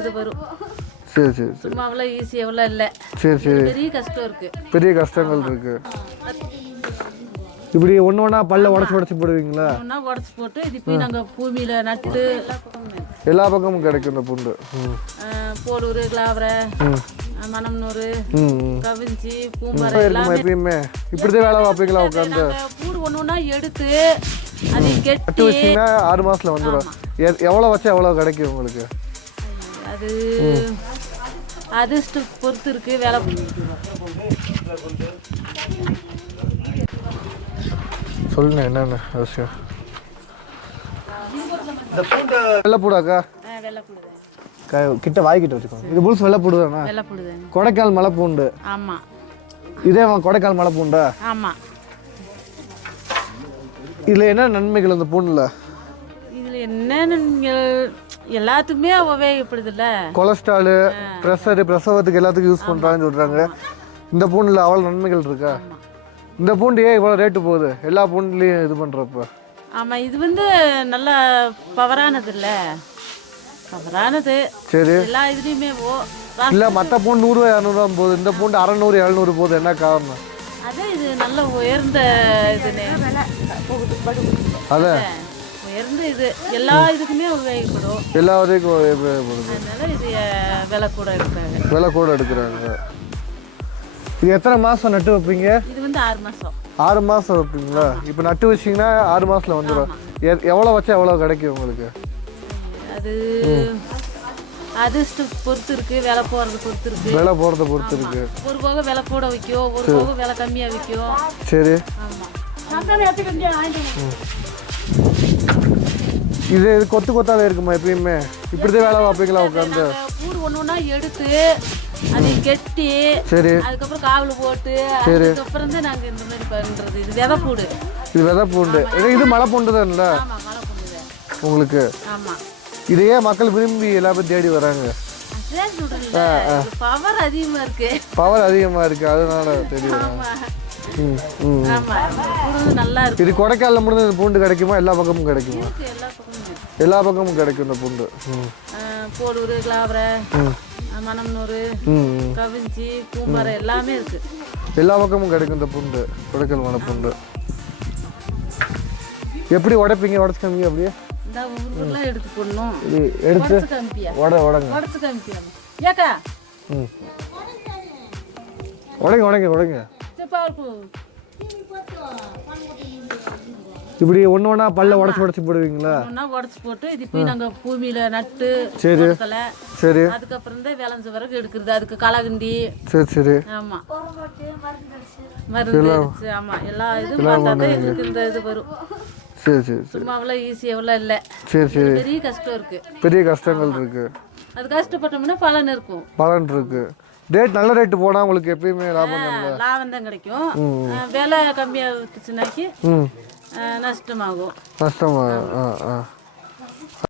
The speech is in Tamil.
இது வரும். சரி சரி சரி. சும்மா அவ்வளோ ஈஸி எவ்வளோ இல்லை. சரி சரி. பெரிய கஷ்டம் இருக்கு. பெரிய கஷ்டங்கள் இருக்கு. இப்படி ஒன்று ஒன்றா பல்ல உடச்சி போடுவீங்களா? ஒன்றா உடச்சி போட்டு இது போய் நாங்கள் பூமியில் நட்டு எல்லா பக்கமும் கிடைக்கும் இந்த பூண்டு. போலூர், கிளாவரை, மணம்னூர், கவிஞ்சி, பூமரை எல்லாமே எப்பயுமே இப்படிதான் வேலை பார்ப்பீங்களா? உட்காந்து பூடு ஒன்று ஒன்றா எடுத்து அதை கட்டி வச்சிங்கன்னா 6 மாசத்துல வந்துடும். எவ்வளோ வச்சா எவ்வளோ கிடைக்கும் உங்களுக்கு? அது அதிர்ஷ்டம் பொறுத்து இருக்கு வேலை. சொல்லுங்க என்னென்ன விஷயம். வெள்ளைப்பூடாக்கா கிட்ட வாய்க்கிட்ட வச்சுக்கோங்க. இது புல்ஸ் வெள்ளைப்பூடு தானே? கொடைக்கால் மலை பூண்டு. ஆமா. இதே கொடைக்கால் மலை பூண்டா? ஆமா. இதுல என்ன நன்மைகள் இந்த பூண்டுல? இதுல என்ன நன்மைகள்? எல்லாத்துக்குமே உபயோகப்படுது இல்ல. கொலஸ்ட்ரால், பிரஷர், பிரசவத்துக்கு எல்லாத்துக்கும் யூஸ் பண்றாங்கன்னு சொல்றாங்க. இந்த பூண்டுல அவ்வளவு நன்மைகள் இருக்கா? இந்த பூண்டு ஏன் இவ்வளவு ரேட்டு போகுது எல்லா பூண்டுலயும் இது பண்றப்ப? ஆமா, இது நல்ல பவரானது இல்ல. பவரானது. சரி. எல்லா இதுலயுமே இல்ல மத்த பூண்டு 100 200 போகுது, இந்த பூண்டு 600 700 போகுது, என்ன காரணம்? அதே இது நல்ல உயர்ந்த இதுனே. அத உயர்ந்த இது எல்லா இதுக்குமே உபயோகப்படும். எல்லா இதுக்கும் உபயோகப்படுது. அதனால இது விலை கூட எடுக்கிறாங்க. விலை கூட எடுக்கிறாங்க. இது எத்தனை மாசம் நட்டு வைப்பீங்க? இது 6 மாசம். 6 மாசம் வைப்பீங்களா? இப்போ நட்டு வச்சிங்கன்னா 6 மாசத்துல வந்துடும். எவ்வளோ வச்சா எவ்வளோ கிடைக்கும் உங்களுக்கு? அது அதிர்ஷ்டம் பொறுத்து இருக்கு, விலை போறது பொறுத்து இருக்கு. விலை போறத பொறுத்து இருக்கு. ஒரு போக விலை கூட வைக்கும், ஒரு போக விலை கம்மியா வைக்கும். சரி. ஆமா. இது கொத்து கொத்தாவே இருக்குமா எப்பயுமே? இப்படிதான் வேலை பார்ப்பீங்களா உட்காந்து? பூடு ஒன்று ஒன்றா எடுத்து அதை கெட்டி, சரி, அதுக்கப்புறம் காவல் போட்டு, அதுக்கப்புறம் தான் நாங்கள் இந்த மாதிரி பண்ணுறது. இது விதை பூடு. இது விதை பூண்டு. இது மலை பூண்டு தான் இல்லை உங்களுக்கு? ஆமாம். இதையே மக்கள் விரும்பி எல்லாரும் தேடி வராங்க. பவர் அதிகமாக இருக்கு. பவர் அதிகமாக இருக்கு, அதனால தேடி வராங்க. நல்லா இருக்கு. இது கொடைக்காலில் முடிஞ்ச இந்த பூண்டு கிடைக்குமா? எல்லா பக்கமும் கிடைக்குமா? எல்லா பக்கமும் கிடைக்கும் இந்த பூண்டு. போலூர், கிளாவரை, மணம்னூர், கவிஞ்சி, பூமரை எல்லாமே இருக்கு. எல்லா பக்கமும் கிடைக்கும் இந்த பூண்டு, கொடைக்கால் மலை பூண்டு. எப்படி உடைப்பீங்க? உடச்சு காமிங்க அப்படியே. எடுத்து போடணும். எடுத்து உடச்சு காமிப்பியா? ஏக்கா உடைங்க. இப்படி ஒன்று ஒன்றா பல்ல உடச்சி போடுவீங்களா? ஒன்றா உடச்சி போட்டு இது போய் நாங்கள் பூமியில் நட்டு, சரி, அதுக்கப்புறம் தான் விளைஞ்ச பிறகு எடுக்கிறது. அதுக்கு களைகண்டி. சரி சரி. ஆமாம், மருந்து அடிச்சு. ஆமாம், எல்லா இதுவும் பார்த்தா தான் எங்களுக்கு இந்த இது வரும். சரி சரி. சும்மா அவ்வளோ ஈஸி எவ்வளோ இல்லை. சரி சரி. பெரிய கஷ்டம் இருக்கு. பெரிய கஷ்டங்கள் இருக்கு. அது கஷ்டப்பட்டோம்னா பலன் இருக்கும். பலன் இருக்கு. ரேட் நல்ல ரேட்டு போனால் உங்களுக்கு எப்பயுமே லாபம் தான் கிடைக்கும். விலை கம்மியாக விற்றுச்சுனாக்கி நஷ்டமாகும்.